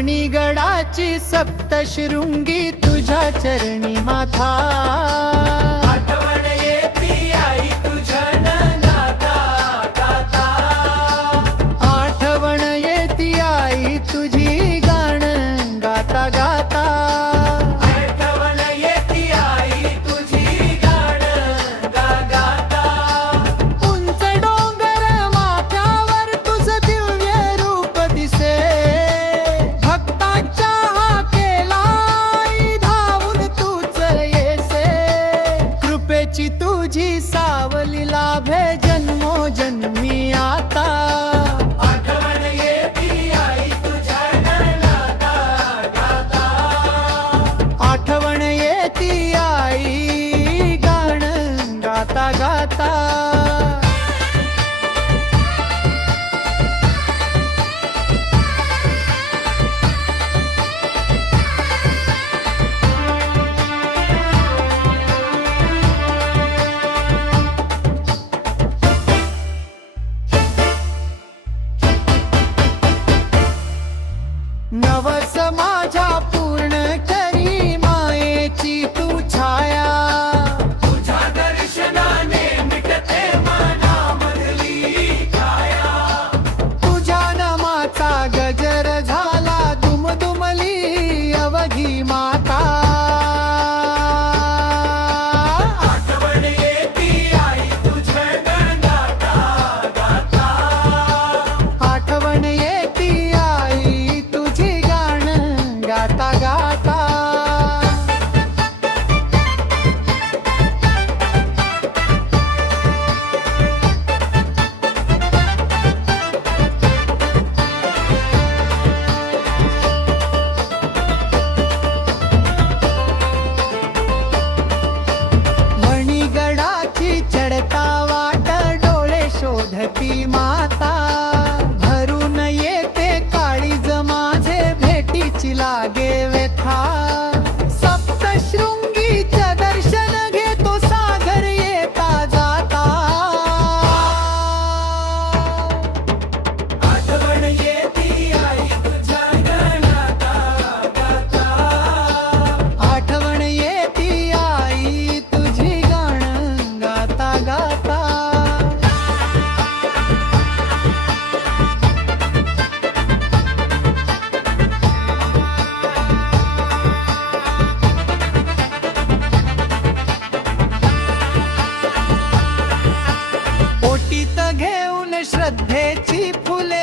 मणिगडाची सप्तशृंगी तुझ्या चरणी माथा। आठवण येती आई तुझं गाता गाता। आठवण येती आई तुझी गाणं गाता गाता। आठवण येती आई तुझी गाणं गाता। उंच डोंगर माथ्यावर तुझं दिव्य रूप दिसे। भक्तांच्या हाकेला आई धावून तूच येसे। कृपेची तुझी सावली लाभे जन्मोजन्मी आता। आठवण येती आई तुझं गाता गाता। आठवण येती आई गाणं गाता गाता। नवस माझ्या पूर्ण करी मायेची तू छाया। तुझ्या दर्शनाने मिटते मनामधली छाया। तुझ्या नामाचा गजर झाला दुमदुमली अवघी माता। आठवण येती आई तुझं गाता गाता। आठवण येती आई तुझी गाणं गाता गाता। मणिगडाची चढता वाट डोळे शोधती माता। भरून येते काळीज माझे भेटीची लागे व्यथा। सप्तशृंगीचं दर्शन घेतो सागर येता जाता। आठवण येती आई तुझं गाता गाता। आठवण येती आई तुझी गाणं गाता गाता। ओटीत घेऊन श्रद्धेची फुले